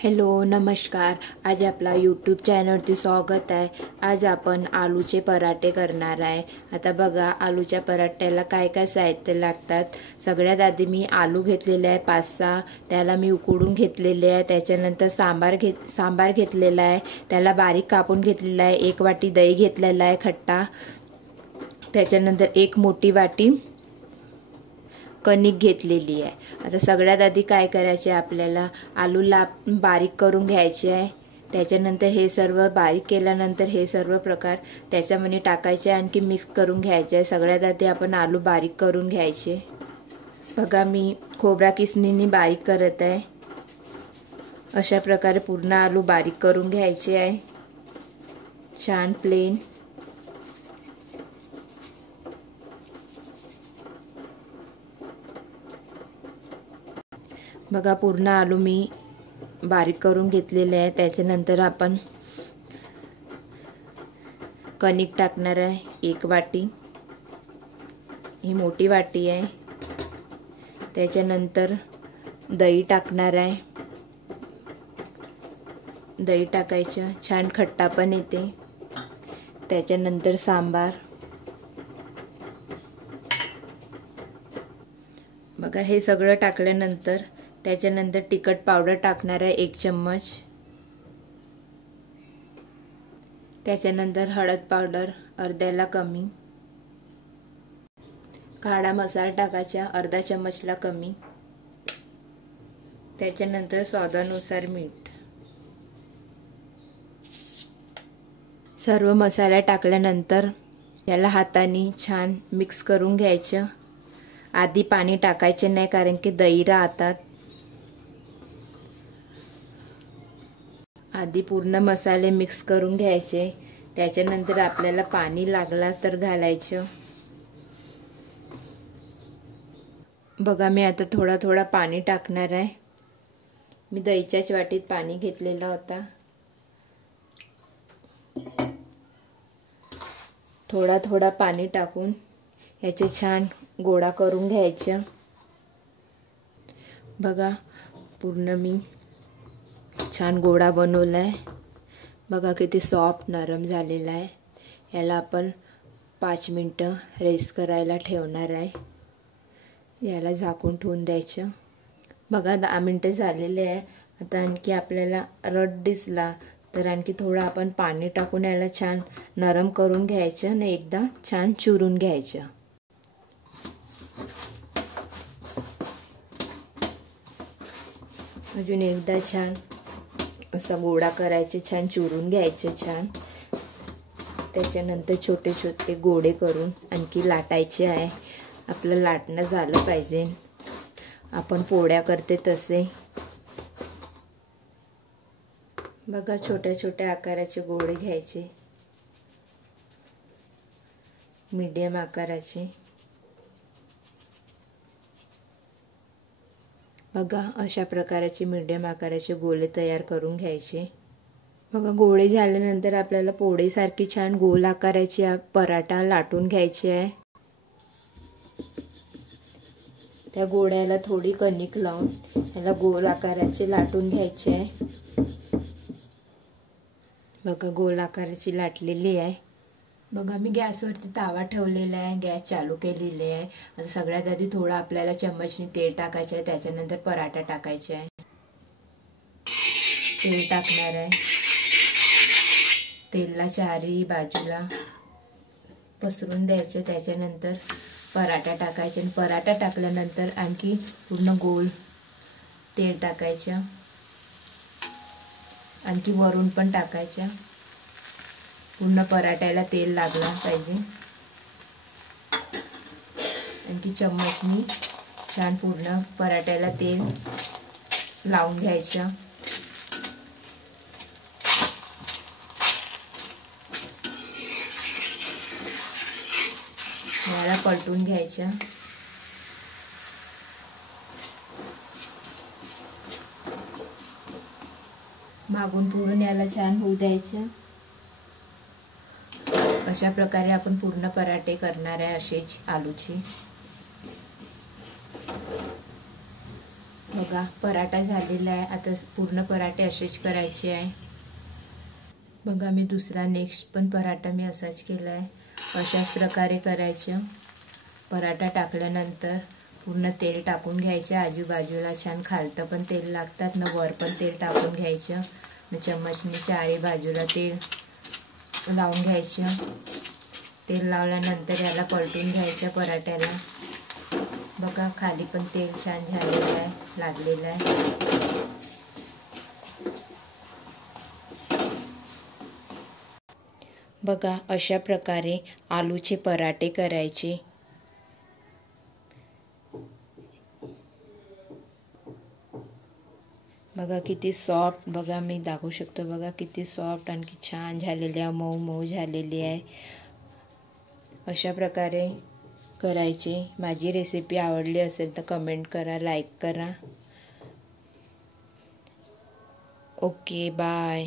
Hello नमस्कार। आज आपला यूट्यूब चॅनलवरती स्वागत आहे। आज आपण आलूचे पराठे करणार आहे। आता बघा आलूच्या पराठ्याला काय काय साहित्य लागतात। सगळ्यात आधी मी आलू घेतलेले आहे 5-6, त्याला मी उकडून घेतलेले आहे। त्याच्यानंतर सांबार घेतलेला आहे, त्याला बारीक कापून घेतलेला आहे। 1 वाटी दही घेतलेला आहे खट्टा। त्याच्यानंतर 1 मोठी वाटी कणिक घेतलेली आहे। आता सगळ्यात आधी काय करायचे, आपल्याला आलूला बारीक करून घ्यायचे आहे। त्याच्यानंतर हे सर्व बारीक केल्यानंतर हे सर्व प्रकार त्याच्यामध्ये टाकायचे, आणखी मिक्स करून घ्यायचे। सगळ्यात आधी आपण आलू बारीक करून घ्यायचे। बघा मी खोबरा किसणीने बारीक करत आहे। अशा प्रकारे पूर्ण आलू बारीक करून घ्यायचे आहे, छान प्लेन। बघा पूर्ण आलू मी बारीक करून घेतलेले आहे। त्याच्यानंतर आपण कणिक टाकणार आहे 1 वाटी, ही मोठी वाटी आहे। त्याच्यानंतर दही टाकणार आहे, दही टाकायचं, छान खट्टा पण येते। त्याच्यानंतर सांबार, बघा हे सगळं टाकल्यानंतर त्याच्यानंतर तिखट पावडर टाकणार आहे 1 चम्मच। त्याच्यानंतर हळद पावडर अर्ध्याला कमी, काळा मसाला टाकायचा अर्धा चम्मचला कमी। त्याच्यानंतर स्वादानुसार मीठ। सर्व मसाला टाकल्यानंतर याला हाताने छान मिक्स करून घ्यायचं। आधी पाणी टाकायचे नाही, कारण की दही राहतात। आधी पूर्ण मसाले मिक्स करून घ्यायचे। त्याच्यानंतर आपल्याला पाणी लागला तर घालायचं। बघा मी आता थोडा थोडा पाणी टाकणार आहे। मी दहीच्याच वाटीत पाणी घेतलेला होता। थोडा थोडा पाणी टाकून याचे छान गोळा करून घ्यायचं। बघा पूर्ण मी छान गोळा बनवलाय। बघा किती सॉफ्ट नरम झालेला आहे। याला आपण 5 मिनिटं रेस्ट करायला ठेवणार आहे। याला झाकून ठेवून द्यायचं। बघा 10 मिनिटं झालेले आहे। आता आणखी आपल्याला रट दिसला तर आणखी थोडं आपण पाणी टाकून याला छान नरम करून घ्यायचं आणि एकदा छान चुरून घ्यायचं। अजून एकदा छान असा गोळा करायचे, छान चुरून घ्यायचे छान। त्याच्यानंतर छोटे छोटे गोळे करून आणखी लाटायचे आहे। आपलं लाटणं झालं पाहिजे, आपण पोळ्या करते तसे। बघा छोट्या छोट्या आकाराचे गोळे घ्यायचे, मीडियम आकाराचे। बघा अशा प्रकारचे मीडियम आकाराचे गोळे तयार करून घ्यायचे। बघा गोळे झाल्यानंतर आपल्याला पोळीसारखी छान गोल आकाराची पराठा लाटून घ्यायची आहे। त्या गोळ्याला थोडी कणिक लावून याला गोल आकाराचे लाटून घ्यायचे आहे। बघा गोल आकाराची लाटलेली आहे। बघा मी गॅसवरती तावा ठेवलेला आहे, गॅस चालू केलेले आहे। आता सगळ्यात आधी थोडं आपल्याला चम्मचने तेल टाकायचे आहे। त्याच्यानंतर पराठा टाकायचे आहे। तेल टाकणार आहे, तेलला चारही बाजूला पसरून द्यायचे। त्याच्यानंतर पराठा टाकायचे, आणि पराठा टाकल्यानंतर आणखी पूर्ण गोल तेल टाकायचं, आणखी वरून पण टाकायचं। पूर्ण पराठ्याला तेल लागला पाहिजे। आणखी चम्मचनी छान पूर्ण पराठ्याला तेल लावून घ्यायचं। याला पलटून घ्यायचं। मागून पुरून याला छान होऊ द्यायचं। अशा प्रकारे आपण पूर्ण पराठे करणार आहे असेच आलूचे। बघा पराठा झालेला आहे। आता पूर्ण पराठे असेच करायचे आहे। बघा मी दुसरा नेक्स्ट पण पराठा मी असाच केला आहे। अशाच प्रकारे करायचं। पराठा टाकल्यानंतर पूर्ण तेल टाकून घ्यायचं आजूबाजूला, छान खालतं पण तेल लागतात ना, वर पण तेल टाकून घ्यायचं न चम्मचने चारी बाजूला तेल लावून घ्यायचं। तेल लावल्यानंतर याला पलटून घ्यायचं पराठ्याला। बघा खाली पण तेल छान झालेलं आहे, लागलेलं आहे। बघा अशा प्रकारे आलूचे पराठे करायचे। बघा किती सॉफ्ट, बघा मी दाखवू शकतो, बघा किती सॉफ्ट आणखी छान झालेले आहे, मऊ मऊ झालेली आहे। अशा प्रकारे करायचे। माझी रेसिपी आवडली असेल तर कमेंट करा, लाईक करा। Okay bye.